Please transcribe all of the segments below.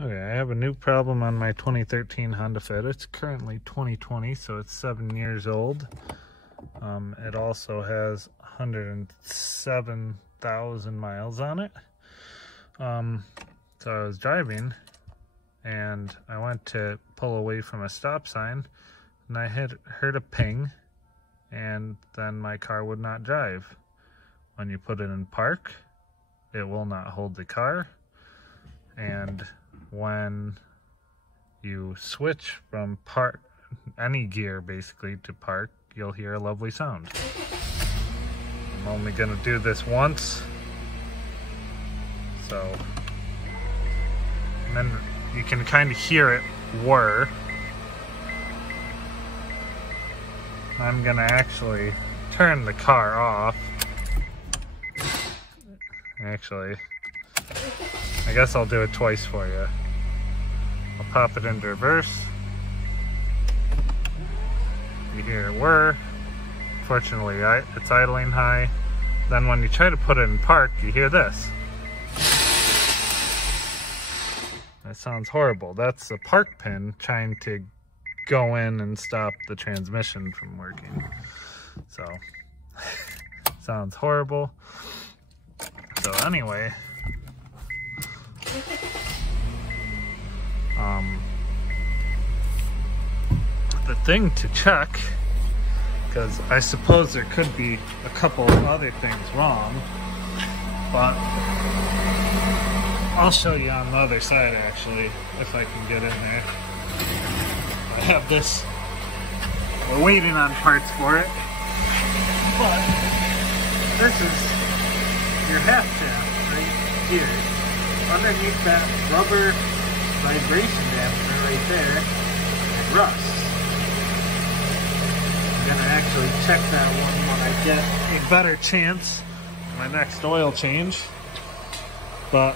Okay, I have a new problem on my 2013 Honda Fit. It's currently 2020, so it's 7 years old. It also has 107,000 miles on it. So I was driving and I went to pull away from a stop sign and I heard a ping, and then my car would not drive. When you put it in park, it will not hold the car, and when you switch from park, any gear basically, to park, you'll hear a lovely sound. I'm only gonna do this once, so, and then you can kind of hear it whir. I'm gonna actually turn the car off. Actually, I guess I'll do it twice for you. I'll pop it into reverse. You hear it whir. Fortunately, it's idling high. Then when you try to put it in park, you hear this. That sounds horrible. That's the park pin trying to go in and stop the transmission from working. So, sounds horrible. So anyway, the thing to check, because I suppose there could be a couple other things wrong, but I'll show you on the other side actually, if I can get in there. I have this, we're waiting on parts for it, but this is your half shaft right here. Underneath that rubber vibration dampener right there, it rusts. I'm gonna actually check that one when I get a better chance in my next oil change. But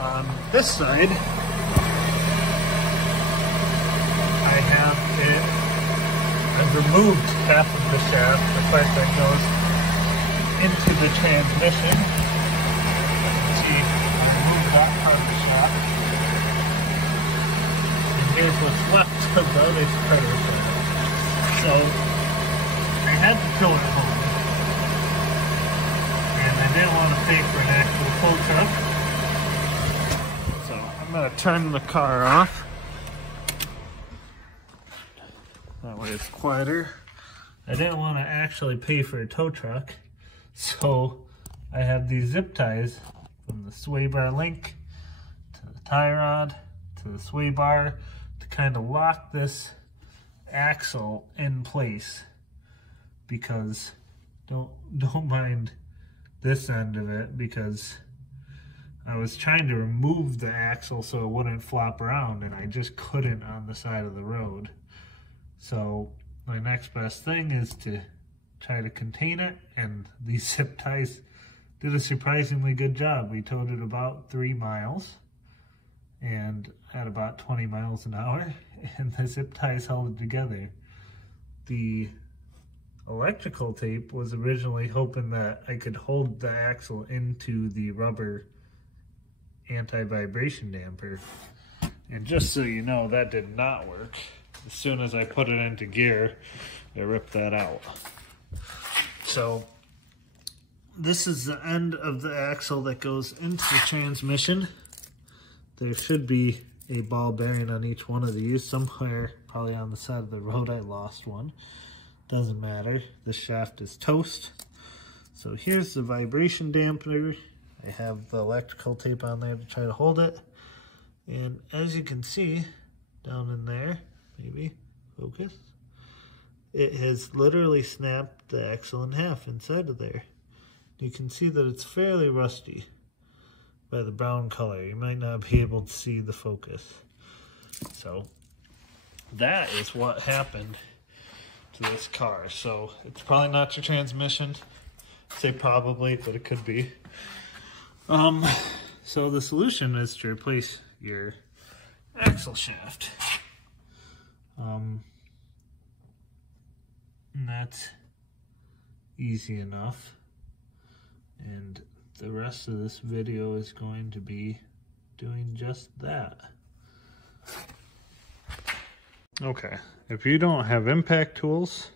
on this side, I've removed half of the shaft, the part that goes into the transmission. You can see I removed that part of the shaft. And here's what's left of the other part of the shaft. So I had to tow it home. And I didn't want to pay for an actual tow truck. So I'm going to turn the car off. That way it's quieter. I didn't want to actually pay for a tow truck, so I have these zip ties from the sway bar link to the tie rod to the sway bar to kind of lock this axle in place, because don't mind this end of it, because I was trying to remove the axle so it wouldn't flop around and I just couldn't on the side of the road. So my next best thing is to try to contain it, and these zip ties did a surprisingly good job. We towed it about 3 miles and at about 20 miles an hour, and the zip ties held it together. The electrical tape was originally hoping that I could hold the axle into the rubber anti-vibration damper, and just so you know, that did not work. As soon as I put it into gear, I ripped that out. So this is the end of the axle that goes into the transmission. There should be a ball bearing on each one of these. Somewhere, probably on the side of the road, I lost one. Doesn't matter. This shaft is toast. So here's the vibration dampener. I have the electrical tape on there to try to hold it. And as you can see, down in there, maybe focus, it has literally snapped the axle in half inside of there. You can see that it's fairly rusty by the brown color. You might not be able to see the focus. So that is what happened to this car. So it's probably not your transmission. I'd say probably, but it could be. So the solution is to replace your axle shaft. And that's easy enough, and the rest of this video is going to be doing just that. Okay, if you don't have impact tools,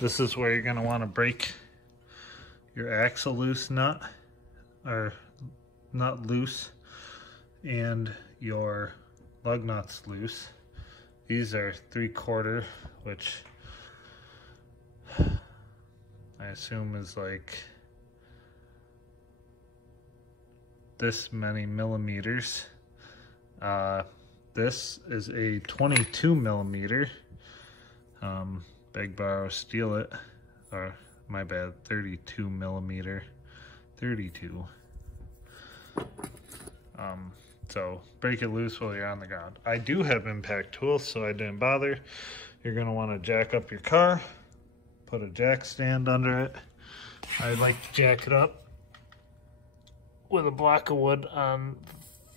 this is where you're going to want to break your axle loose nut, or nut loose, and your lug nuts loose. These are 3/4, which I assume is like this many millimeters. This is a 22 millimeter. Beg, borrow, steal it. Or my bad, 32 millimeter. 32. So break it loose while you're on the ground. I do have impact tools, so I didn't bother. You're gonna want to jack up your car, put a jack stand under it. I like to jack it up with a block of wood on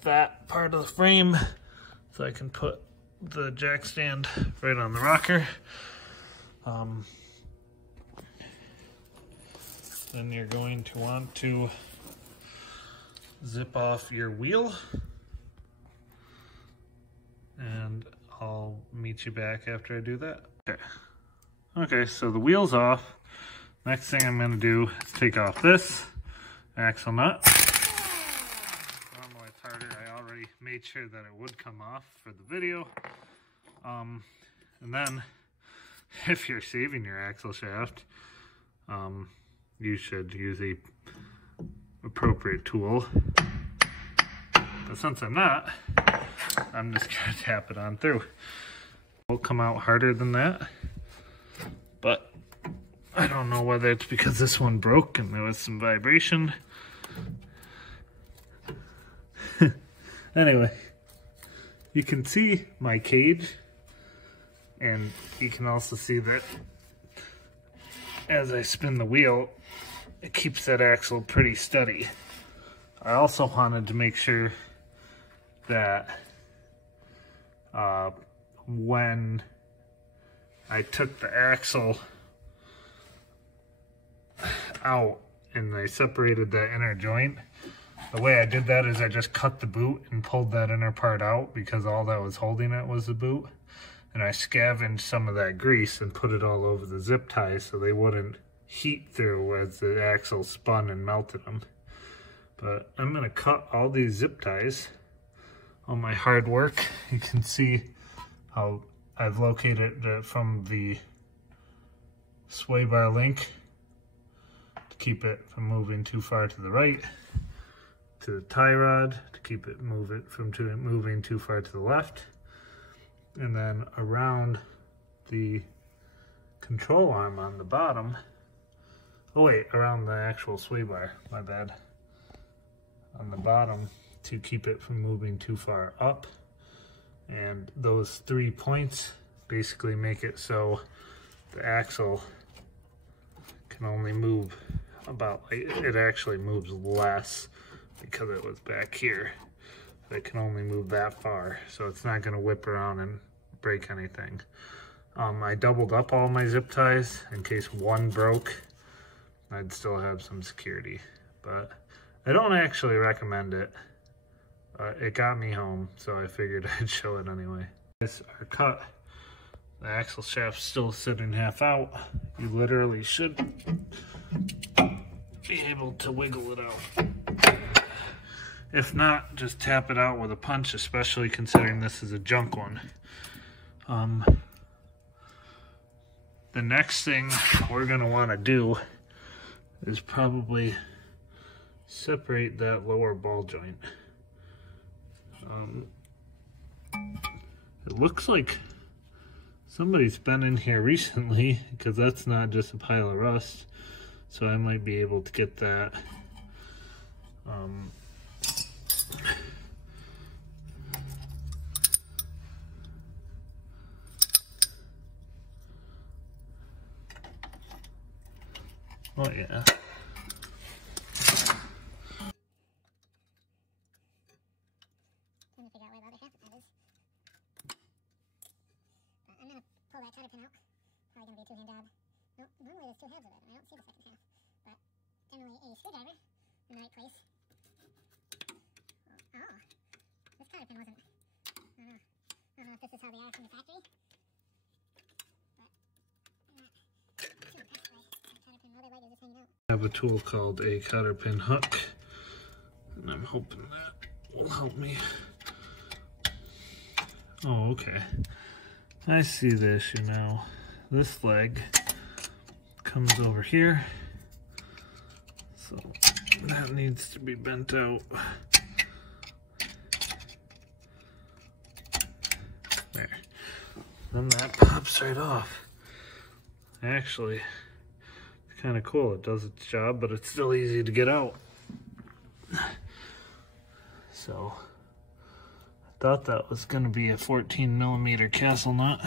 that part of the frame so I can put the jack stand right on the rocker. Then you're going to want to zip off your wheel, and I'll meet you back after I do that. Okay, so the wheel's off. Next thing I'm going to do is take off this axle nut. Normally it's harder. I already made sure that it would come off for the video. And then if you're saving your axle shaft, you should use a appropriate tool. But since I'm not, I'm just gonna tap it on through. It will come out harder than that, but I don't know whether it's because this one broke and there was some vibration. Anyway, you can see my cage, and you can also see that as I spin the wheel, it keeps that axle pretty steady. I also wanted to make sure that when I took the axle out and I separated that inner joint, the way I did that is I just cut the boot and pulled that inner part out because all that was holding it was the boot. And I scavenged some of that grease and put it all over the zip ties so they wouldn't heat through as the axle spun and melted them. But I'm going to cut all these zip ties on my hard work. You can see how I've located it from the sway bar link to keep it from moving too far to the right, to the tie rod to keep it moving too far to the left, and then around the control arm on the bottom. Oh wait, around the actual sway bar, my bad. On the bottom to keep it from moving too far up. And those 3 points basically make it so the axle can only move about, it actually moves less because it was back here. It can only move that far, so it's not going to whip around and break anything. I doubled up all my zip ties in case one broke. I'd still have some security, but I don't actually recommend it. It got me home, so I figured I'd show it anyway. These are cut. The axle shaft's still sitting half out. You literally should be able to wiggle it out. If not, just tap it out with a punch, especially considering this is a junk one. The next thing we're going to want to do is probably separate that lower ball joint. It looks like somebody's been in here recently, because that's not just a pile of rust, so I might be able to get that oh yeah. Pull that cotter pin out. Probably going to be a two-hand job. No, normally there's 2 halves of it, and I don't see the second half. But generally a screwdriver in the right place. Oh, cotter pin wasn't, I don't know if this is how they are from the factory, but they're not too impressed by the cotter pin. All they like is just hanging out. I have a tool called a cotter pin hook, and I'm hoping that will help me. Oh, okay. I see the issue now. This leg comes over here, so that needs to be bent out. There. Then that pops right off. Actually, it's kind of cool. It does its job, but it's still easy to get out. So, I thought that was going to be a 14mm castle nut.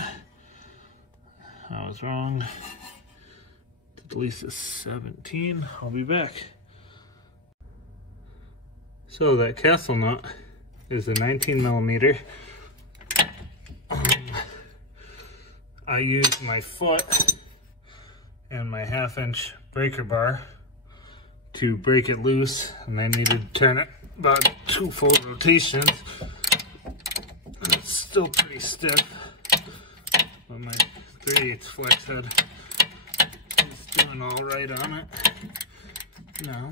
I was wrong. At least a 17. I'll be back. So that castle nut is a 19mm. I used my foot and my 1/2-inch breaker bar to break it loose, and I needed to turn it about 2 full rotations. And it's still pretty stiff, but my 3/8 flex head is doing all right on it now.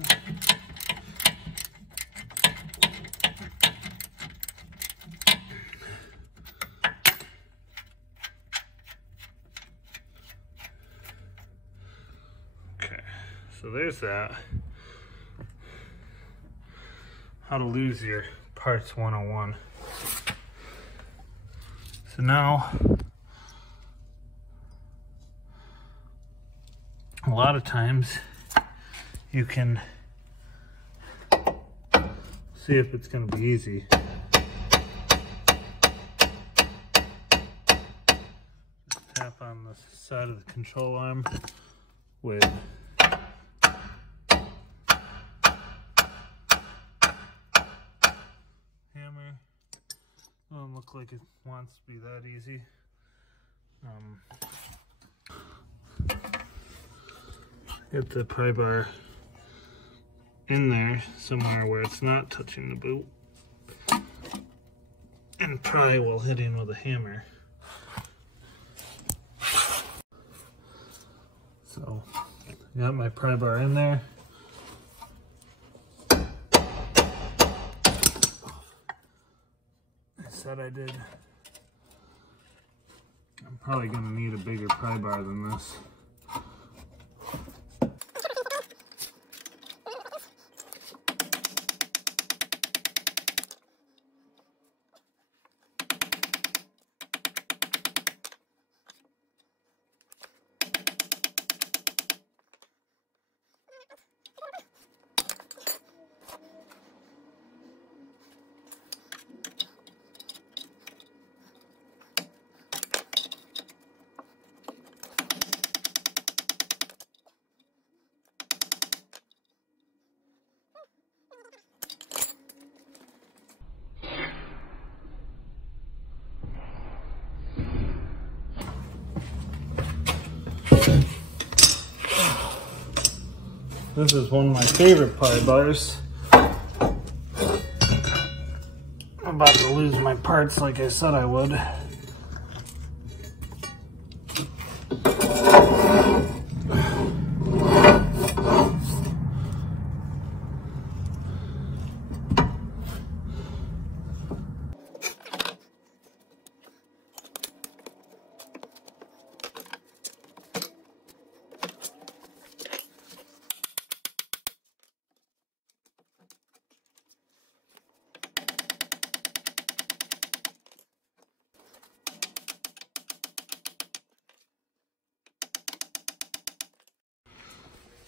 So there's that. How to lose your parts 101. So now, a lot of times you can see if it's going to be easy. Just tap on the side of the control arm with hammer. Doesn't look like it wants to be that easy. Get the pry bar in there somewhere where it's not touching the boot, and pry while hitting with a hammer. So, got my pry bar in there. I said I did. I'm probably going to need a bigger pry bar than this. This is one of my favorite pry bars. I'm about to lose my parts like I said I would.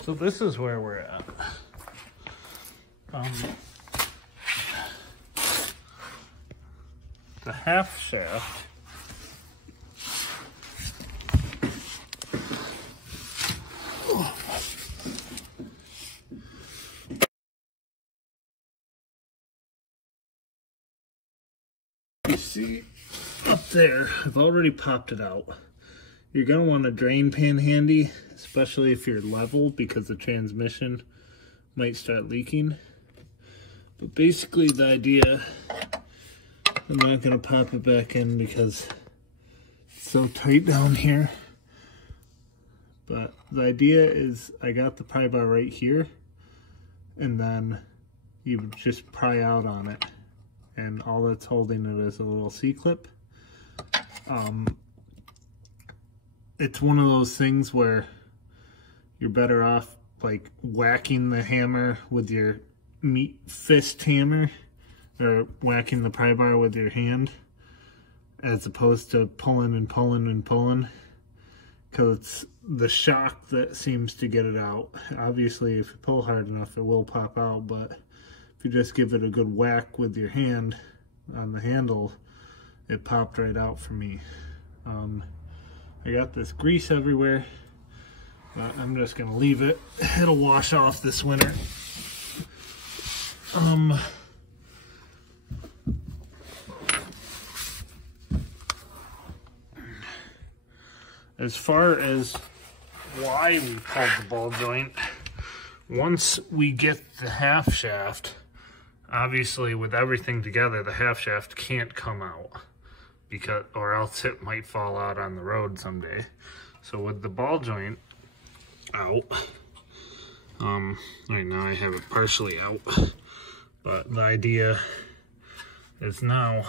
So this is where we're at. The half shaft you see up there, I've already popped it out. You're going to want a drain pan handy, especially if you're level, because the transmission might start leaking. But basically the idea I'm not gonna pop it back in because it's so tight down here. But the idea is I got the pry bar right here, and then you just pry out on it, and all that's holding it is a little C-clip. It's one of those things where you're better off like whacking the hammer with your meat fist hammer, or whacking the pry bar with your hand, as opposed to pulling and pulling and pulling, because it's the shock that seems to get it out. Obviously, if you pull hard enough, it will pop out, but if you just give it a good whack with your hand on the handle, it popped right out for me. I got this grease everywhere, but I'm just gonna leave it. It'll wash off this winter. As far as why we pulled the ball joint, once we get the half shaft, obviously with everything together, the half shaft can't come out, because, or else it might fall out on the road someday. So with the ball joint out, right now I have it partially out, but the idea is now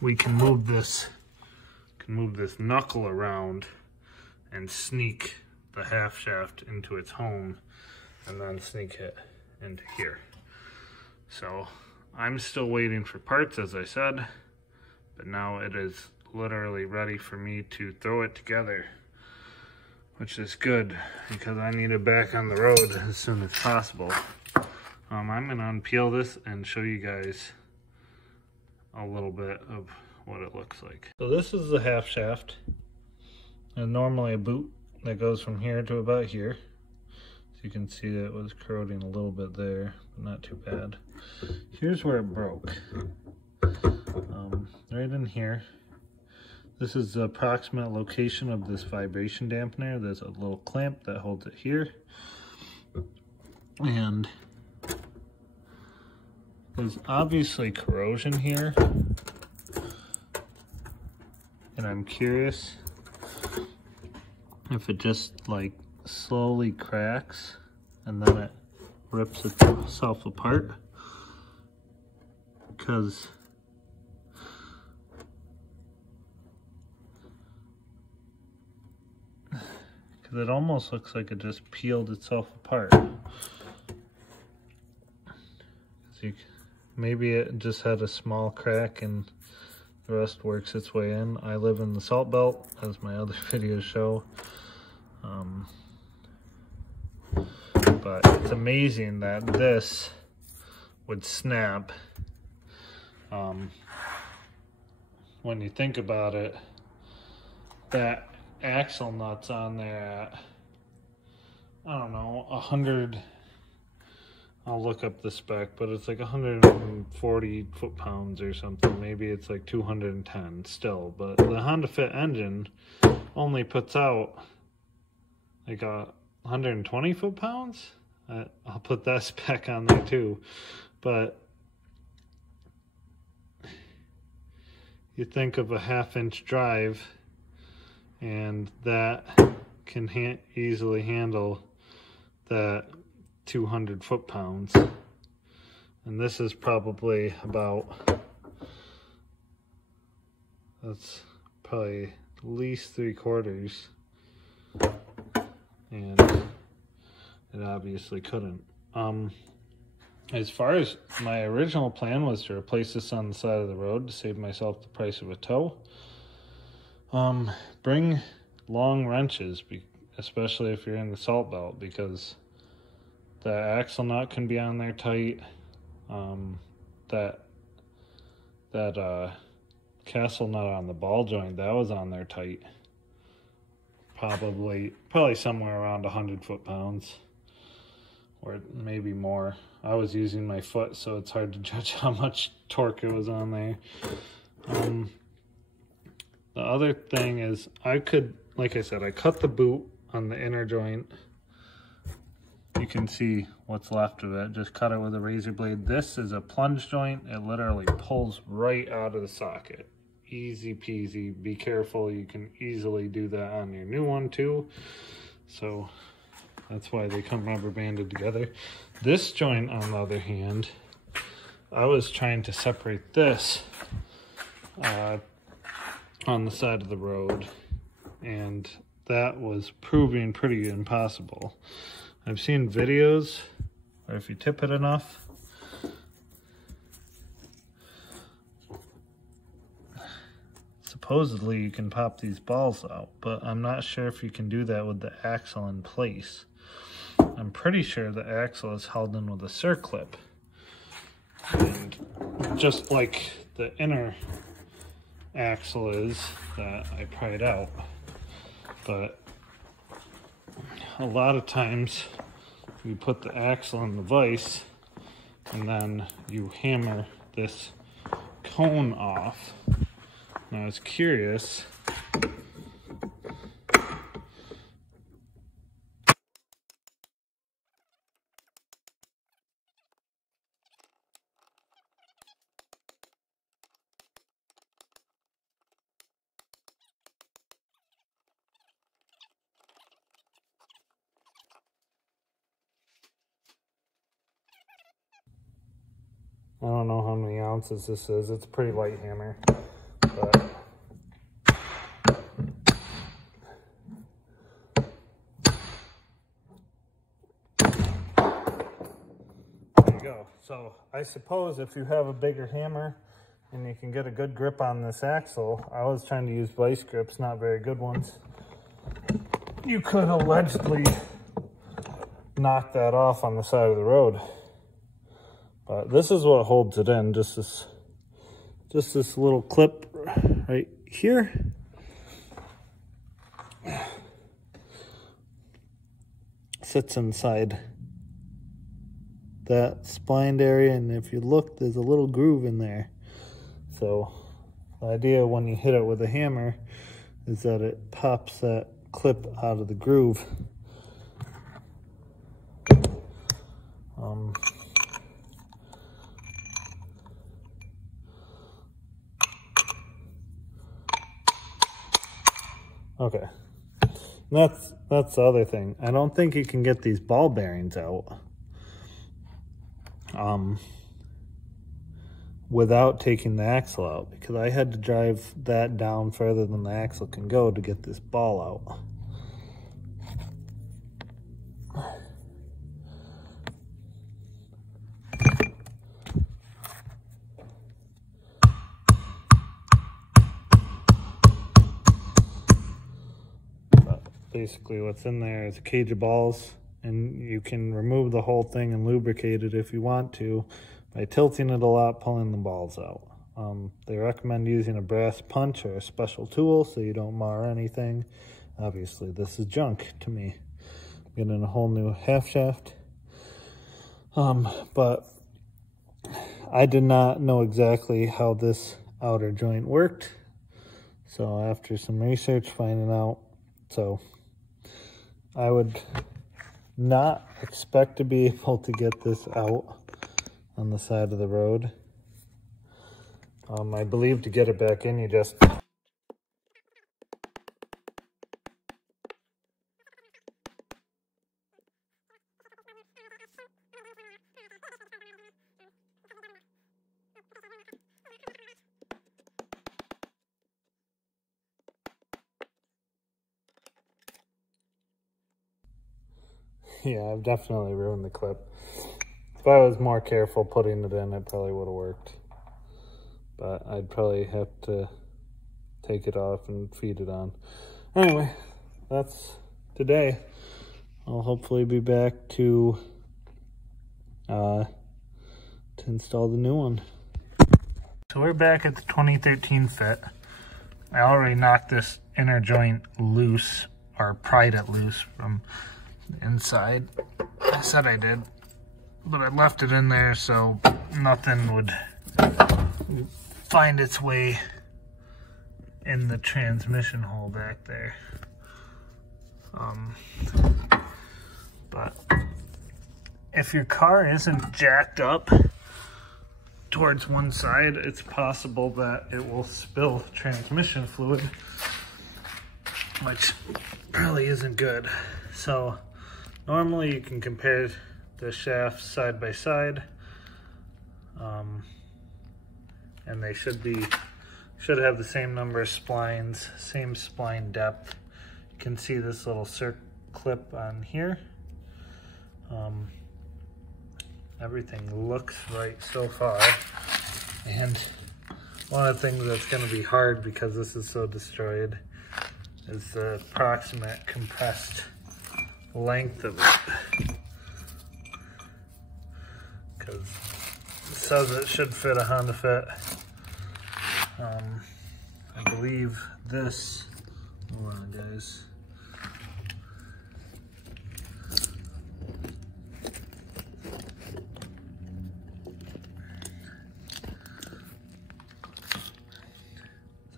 we can move this knuckle around and sneak the half shaft into its home, and then sneak it into here. So I'm still waiting for parts, as I said, but now it is literally ready for me to throw it together, which is good because I need it back on the road as soon as possible. I'm gonna unpeel this and show you guys a little bit of what it looks like. So this is the half shaft, and normally a boot that goes from here to about here. So you can see that it was corroding a little bit there, but not too bad. Here's where it broke. Right in here. This is the approximate location of this vibration dampener. There's a little clamp that holds it here, and there's obviously corrosion here, and I'm curious if it just like slowly cracks and then it rips itself apart, because it almost looks like it just peeled itself apart. Maybe it just had a small crack and the rest works its way in. I live in the salt belt, as my other videos show. But it's amazing that this would snap. When you think about it, that axle nut's on there at, I don't know, 100, I'll look up the spec, but it's like 140 foot-pounds or something. Maybe it's like 210 still, but the Honda Fit engine only puts out like 120 foot-pounds. I'll put that spec on there too, but you think of a half-inch drive, and that can easily handle that 200 foot-pounds, and this is probably about, that's probably at least 3/4, and it obviously couldn't. As far as my original plan was to replace this on the side of the road to save myself the price of a tow. Bring long wrenches, especially if you're in the salt belt, because the axle nut can be on there tight. That castle nut on the ball joint, that was on there tight. Probably somewhere around 100 foot-pounds, or maybe more. I was using my foot, so it's hard to judge how much torque it was on there. The other thing is, I could, like I said, I cut the boot on the inner joint, you can see what's left of it. Just cut it with a razor blade. This is a plunge joint. It literally pulls right out of the socket. Easy peasy. Be careful. You can easily do that on your new one too. So that's why they come rubber banded together. This joint, on the other hand, I was trying to separate this on the side of the road, and that was proving pretty impossible. I've seen videos where if you tip it enough, supposedly you can pop these balls out, but I'm not sure if you can do that with the axle in place. I'm pretty sure the axle is held in with a circlip, and just like the inner axle is that I pried out. But a lot of times you put the axle in the vise and then you hammer this cone off. Now I was curious. I don't know how many ounces this is. It's a pretty light hammer, but there you go. So I suppose if you have a bigger hammer and you can get a good grip on this axle, I was trying to use vice grips, not very good ones, you could allegedly knock that off on the side of the road. But this is what holds it in, just this little clip right here. Sits inside that splined area, and if you look, there's a little groove in there. So the idea when you hit it with a hammer is that it pops that clip out of the groove. Okay, that's the other thing. I don't think you can get these ball bearings out without taking the axle out, because I had to drive that down further than the axle can go to get this ball out. Basically what's in there is a cage of balls, and you can remove the whole thing and lubricate it if you want to by tilting it a lot, pulling the balls out. They recommend using a brass punch or a special tool so you don't mar anything. Obviously this is junk to me. Getting a whole new half shaft. But I did not know exactly how this outer joint worked, so after some research, finding out, so I would not expect to be able to get this out on the side of the road. I believe to get it back in, you just yeah, I've definitely ruined the clip. If I was more careful putting it in, it probably would have worked. But I'd probably have to take it off and feed it on. Anyway, that's today. I'll hopefully be back to install the new one. So we're back at the 2013 fit. I already knocked this inner joint loose, or pried it loose from inside. I said I did, but I left it in there so nothing would find its way in the transmission hole back there. But if your car isn't jacked up towards one side, it's possible that it will spill transmission fluid, which probably isn't good. So normally you can compare the shafts side by side, and they should have the same number of splines, same spline depth. You can see this little clip on here. Everything looks right so far, and one of the things that's going to be hard because this is so destroyed is the approximate compressed length of it, because it says it should fit a Honda Fit. I believe this, hold on guys,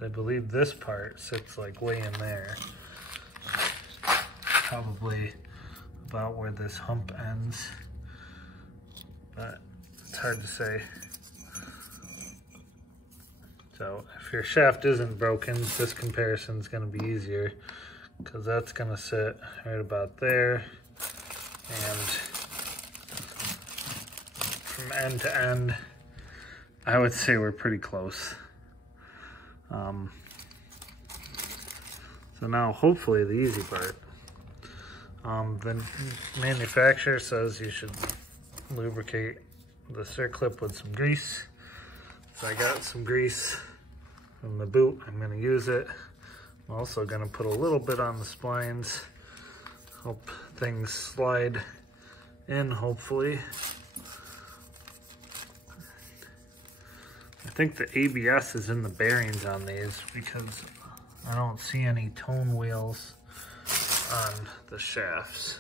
I believe this part sits like way in there, probably about where this hump ends, but it's hard to say. So if your shaft isn't broken, this comparison is going to be easier, because that's going to sit right about there, and from end to end, I would say we're pretty close. So now hopefully the easy part. The manufacturer says you should lubricate the circlip with some grease. So I got some grease from the boot. I'm going to use it. I'm also going to put a little bit on the splines. Hope things slide in, hopefully. I think the ABS is in the bearings on these, because I don't see any tone wheels on the shafts.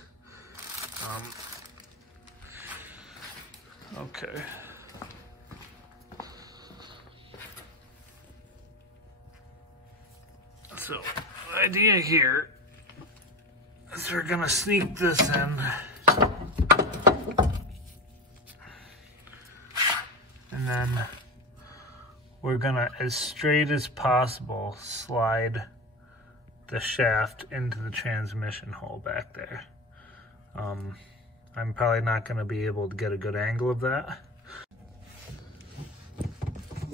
Okay. So the idea here is we're gonna sneak this in, and then we're gonna, as straight as possible, slide the shaft into the transmission hole back there. I'm probably not gonna be able to get a good angle of that.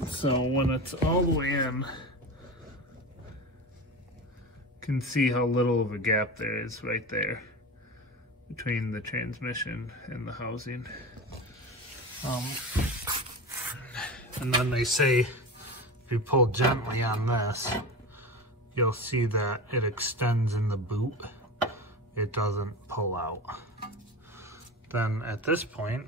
So when it's all the way in, you can see how little of a gap there is right there between the transmission and the housing. And then they say if you pull gently on this, you'll see that it extends in the boot. It doesn't pull out. Then at this point,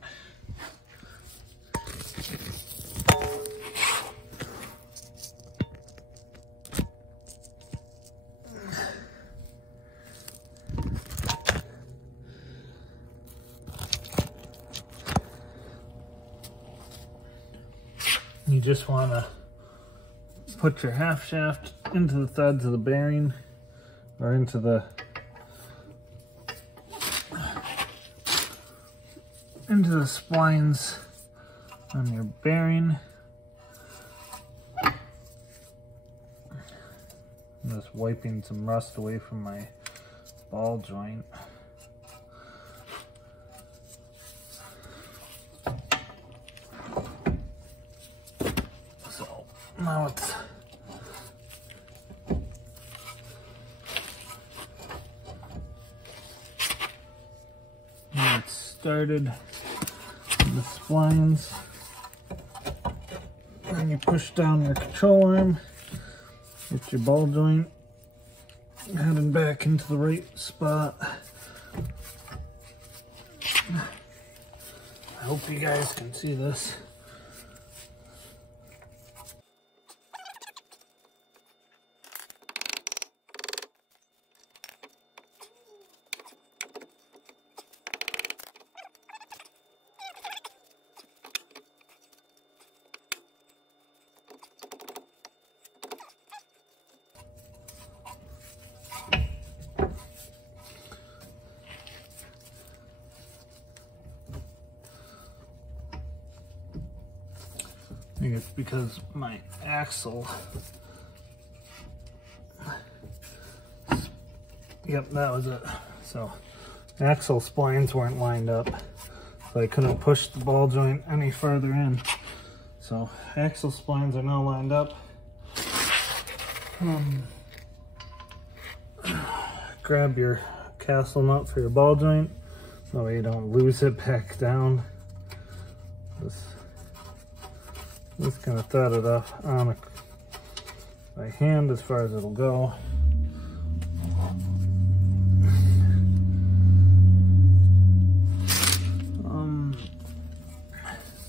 you just want to put your half shaft into the thuds of the bearing, or into the splines on your bearing. I'm just wiping some rust away from my ball joint. So now it's started the splines, and you push down your control arm, get your ball joint heading back into the right spot. I hope you guys can see this. it's because my axle, yep, that was it. So axle splines weren't lined up, so I couldn't push the ball joint any further in. So axle splines are now lined up. Grab your castle nut for your ball joint, that way you don't lose it back down. Just gonna thread it up on my hand as far as it'll go.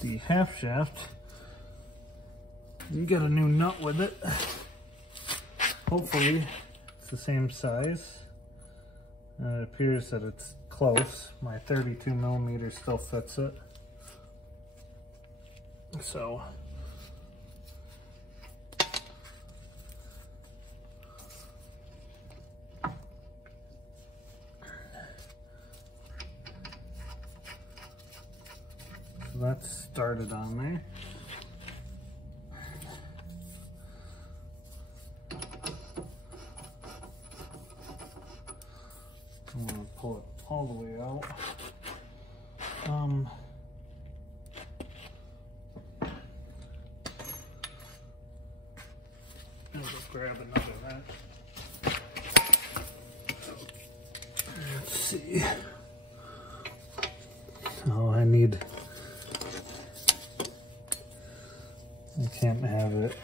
The half shaft, you get a new nut with it. Hopefully it's the same size. It appears that it's close. My 32mm still fits it. So that's started on there. I'm going to pull it all the way out. I'll just grab another wrench. Let's see. Oh, I can't have it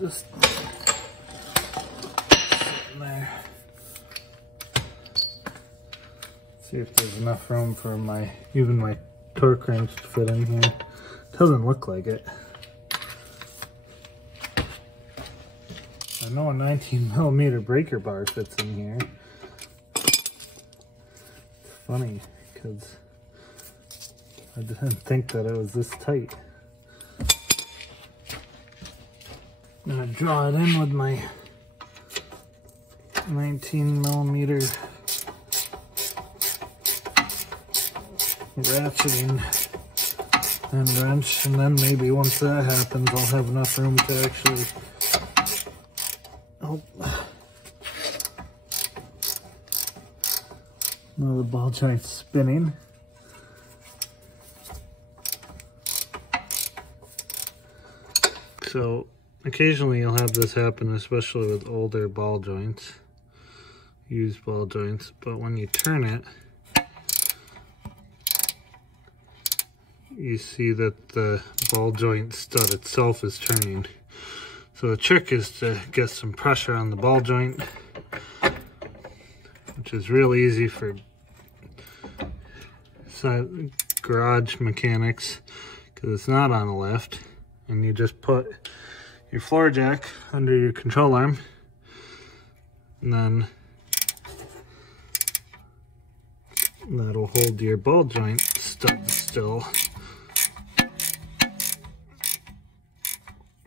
just sitting there. See if there's enough room for even my torque wrench to fit in here. Doesn't look like it. I know a 19mm breaker bar fits in here. It's funny because I didn't think that it was this tight. I'm gonna draw it in with my 19mm ratcheting and wrench, and then maybe once that happens I'll have enough room to actually, oh, now the ball joint's spinning. So occasionally you'll have this happen, especially with older ball joints, used ball joints, but when you turn it, you see that the ball joint stud itself is turning. So the trick is to get some pressure on the ball joint, which is real easy for garage mechanics because it's not on the lift. And you just put your floor jack under your control arm, and then that'll hold your ball joint stud still.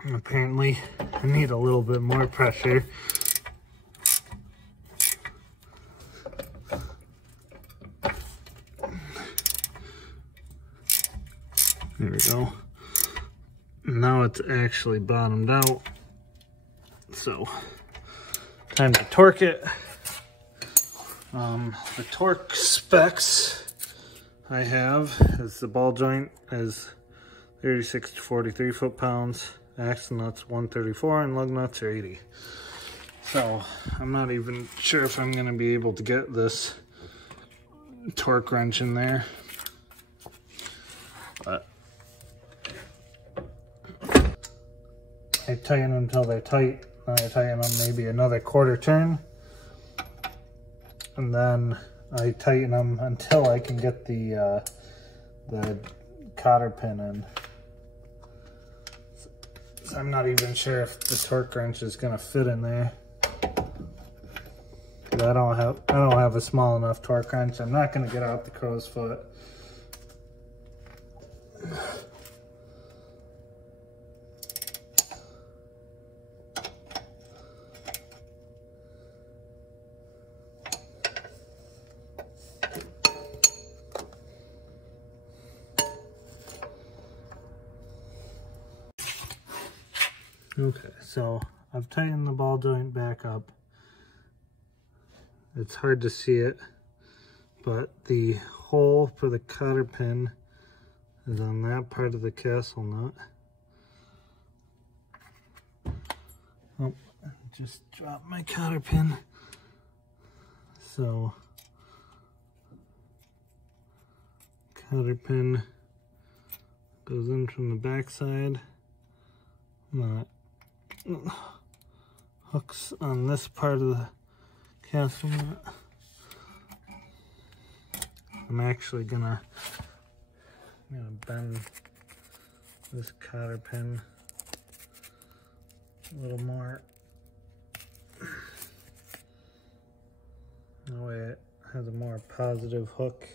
And apparently I need a little bit more pressure. There we go. Now it's actually bottomed out. So time to torque it. The torque specs I have is the ball joint is 36 to 43 foot-pounds. Axle nuts 134 and lug nuts are 80. So I'm not even sure if I'm going to be able to get this torque wrench in there, but I tighten them until they're tight, then I tighten them maybe another quarter turn, and then I tighten them until I can get the cotter pin in. I'm not even sure if the torque wrench is gonna fit in there. I don't have a small enough torque wrench. I'm not gonna get out the crow's foot. Okay, so I've tightened the ball joint back up. It's hard to see it, but the hole for the cotter pin is on that part of the castle nut. Oh, I just dropped my cotter pin. So, cotter pin goes in from the back side. Nut hooks on this part of the castle nut. I'm actually gonna bend this cotter pin a little more. That way it has a more positive hook.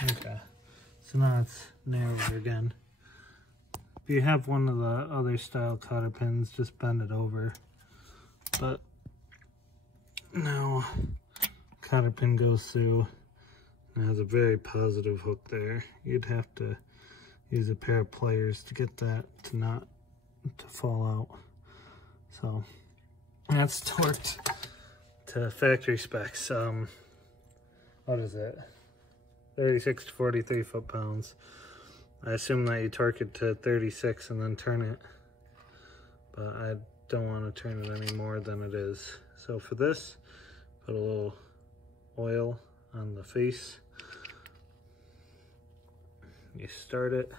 Okay, so now it's narrower again. If you have one of the other style cotter pins, just bend it over. But now cotter pin goes through and has a very positive hook there. You'd have to use a pair of pliers to get that to fall out. So that's torqued to factory specs. What is it? 36 to 43 foot-pounds. I assume that you torque it to 36 and then turn it, but I don't want to turn it any more than it is. So for this, put a little oil on the face. You start it.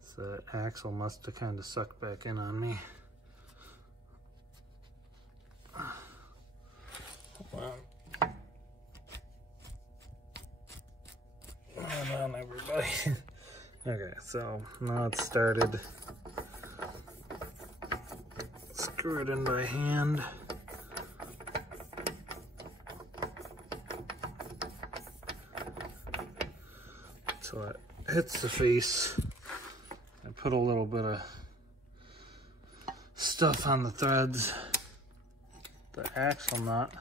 So that axle must have kind of sucked back in on me. Hold on, everybody. Okay, so now it's started. Screw it in by hand. So it hits the face. I put a little bit of stuff on the threads. The axle nut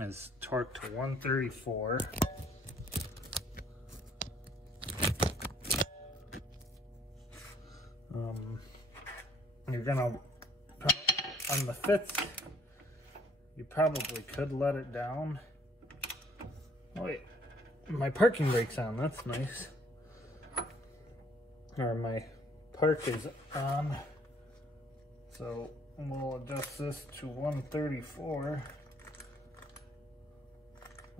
is torqued to 134. You're gonna, on the fifth, you probably could let it down. Oh wait, my parking brake's on, that's nice. Or my park is on. So we'll adjust this to 134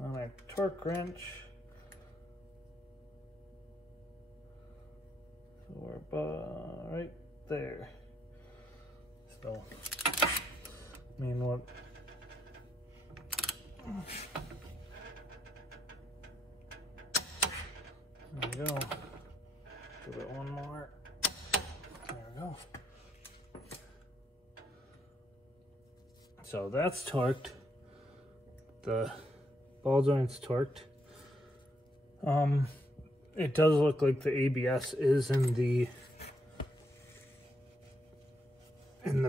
on a torque wrench. So we're about right there. So, I mean, what? There we go. Give it one more. There we go. So that's torqued. The ball joint's torqued. It does look like the ABS is in the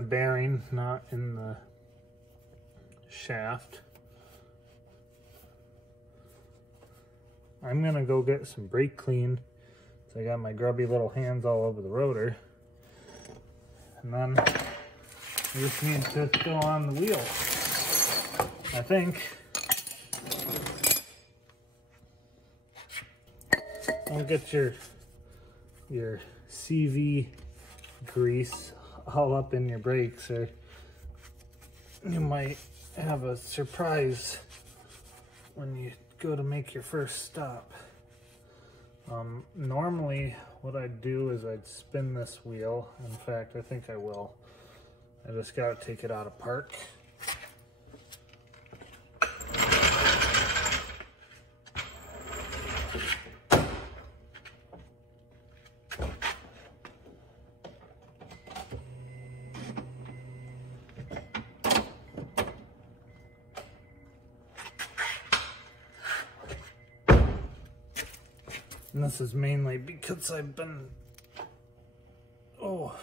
bearing, not in the shaft. I'm gonna go get some brake clean. So I got my grubby little hands all over the rotor. And then we just need to go on the wheel, I think. Don't get your CV grease all up in your brakes, or you might have a surprise when you go to make your first stop. Normally what I'd do is I'd spin this wheel. In fact, I think I will. I just gotta take it out of park. And this is mainly because I've been, I don't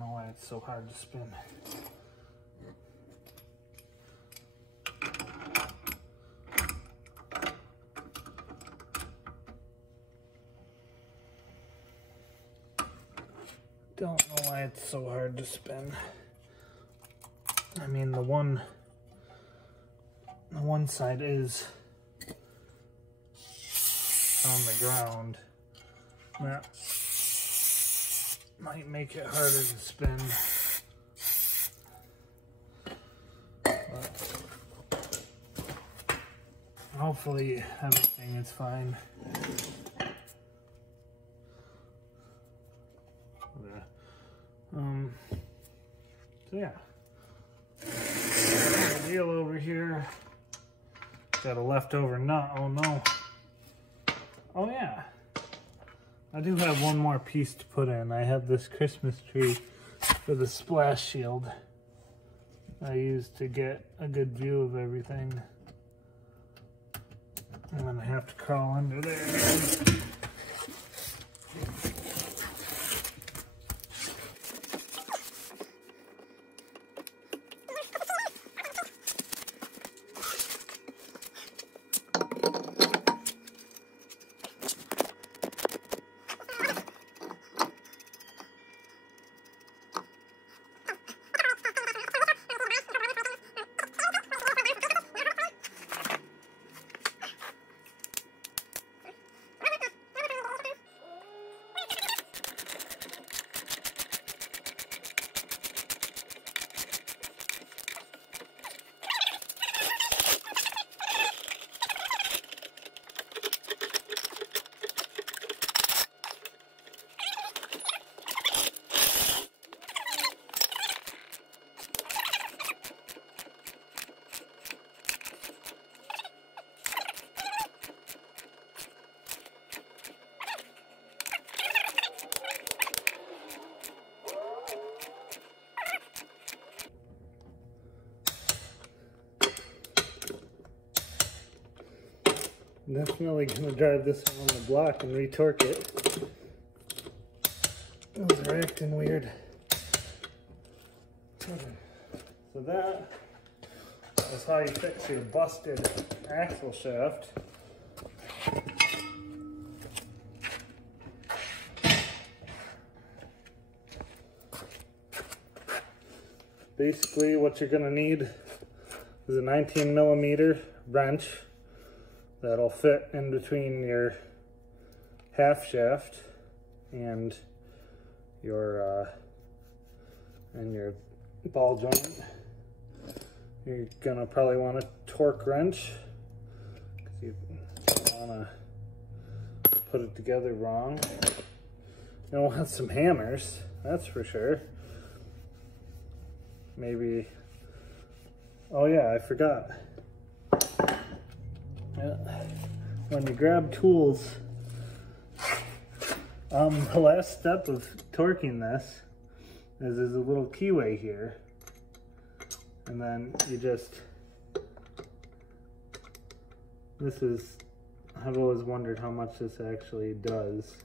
know why it's so hard to spin. Don't know why it's so hard to spin. I mean, the one side is on the ground. That might make it harder to spin. But hopefully everything is fine. So yeah. Wheel over here. Got a leftover nut. Oh no. Oh yeah. I do have one more piece to put in. I have this Christmas tree for the splash shield I used to get a good view of everything. I'm gonna have to crawl under there. Definitely gonna drive this one on the block and retorque it. Those are acting weird. So that is how you fix your busted axle shaft. Basically what you're gonna need is a 19mm wrench that'll fit in between your half shaft and your ball joint. You're gonna probably want a torque wrench because you don't wanna put it together wrong. You'll want some hammers, that's for sure. Maybe, oh yeah, I forgot. When you grab tools, the last step of torquing this is there's a little keyway here, and then you just, I've always wondered how much this actually does.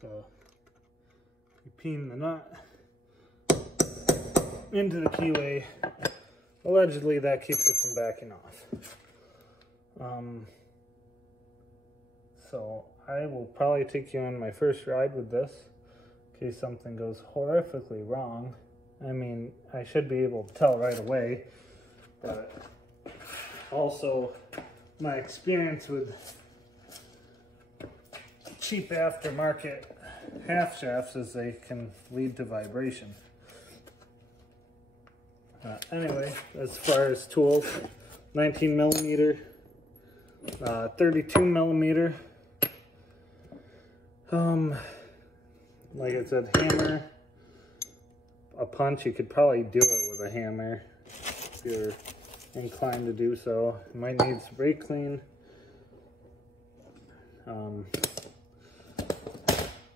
So you peen the nut into the keyway. Allegedly that keeps it from backing off. So I will probably take you on my first ride with this in case something goes horrifically wrong. I mean, I should be able to tell right away, but also my experience with cheap aftermarket half shafts is they can lead to vibration. Anyway, as far as tools, 19 millimeter, 32 millimeter. Like I said, hammer, a punch. You could probably do it with a hammer if you're inclined to do so. You might need some brake clean.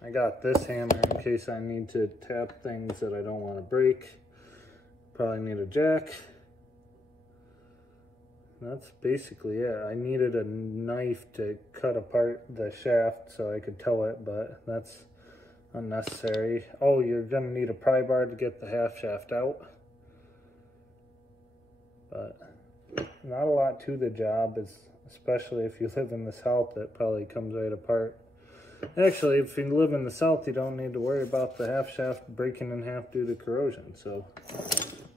I got this hammer in case I need to tap things that I don't want to break. Probably need a jack. That's basically it. I needed a knife to cut apart the shaft so I could tow it, but that's unnecessary. Oh, you're gonna need a pry bar to get the half shaft out. But not a lot to the job, especially if you live in the south. It probably comes right apart. Actually, if you live in the south, you don't need to worry about the half shaft breaking in half due to corrosion. So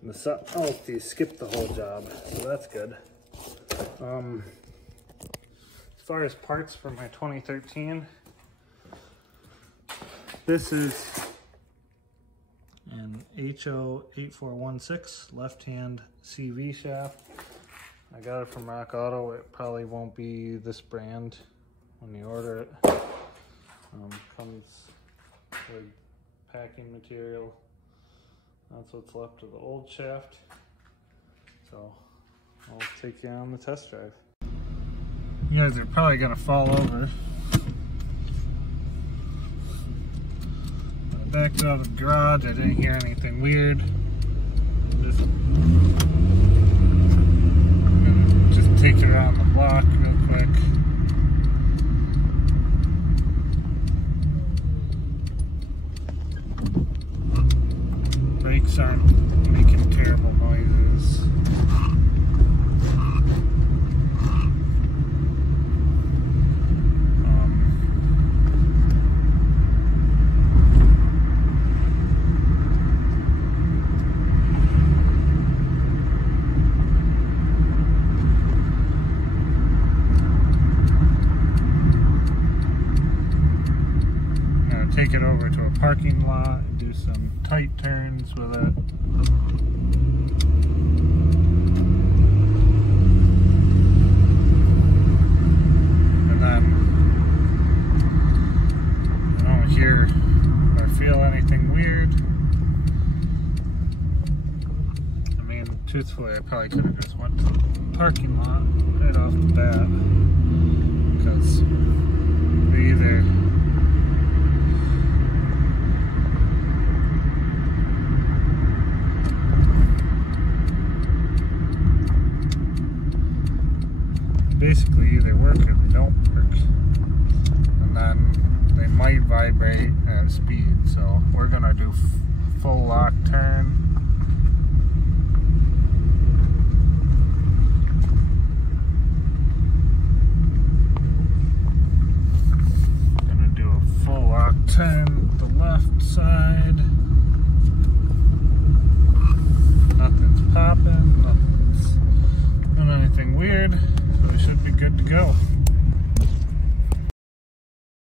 in the south, oh, you skipped the whole job, so that's good. As far as parts for my 2013, this is an HO8416 left-hand CV shaft. I got it from Rock Auto. It probably won't be this brand when you order it. Comes with packing material. That's what's left of the old shaft. So I'll take you on the test drive. You guys are probably gonna fall over. I backed out of the garage. I didn't hear anything weird. I'm gonna just take it around the block real quick. Brakes aren't making terrible noises. Take it over to a parking lot and do some tight turns with it. And then I don't hear or feel anything weird. I mean, truthfully, I probably could have just went to the parking lot right off the bat, because we either basically either work or they don't work, and then they might vibrate at speed. So we're gonna do full lock turn. Gonna do a full lock turn the left side. Nothing's popping, nothing's doing anything weird. So we should be good to go.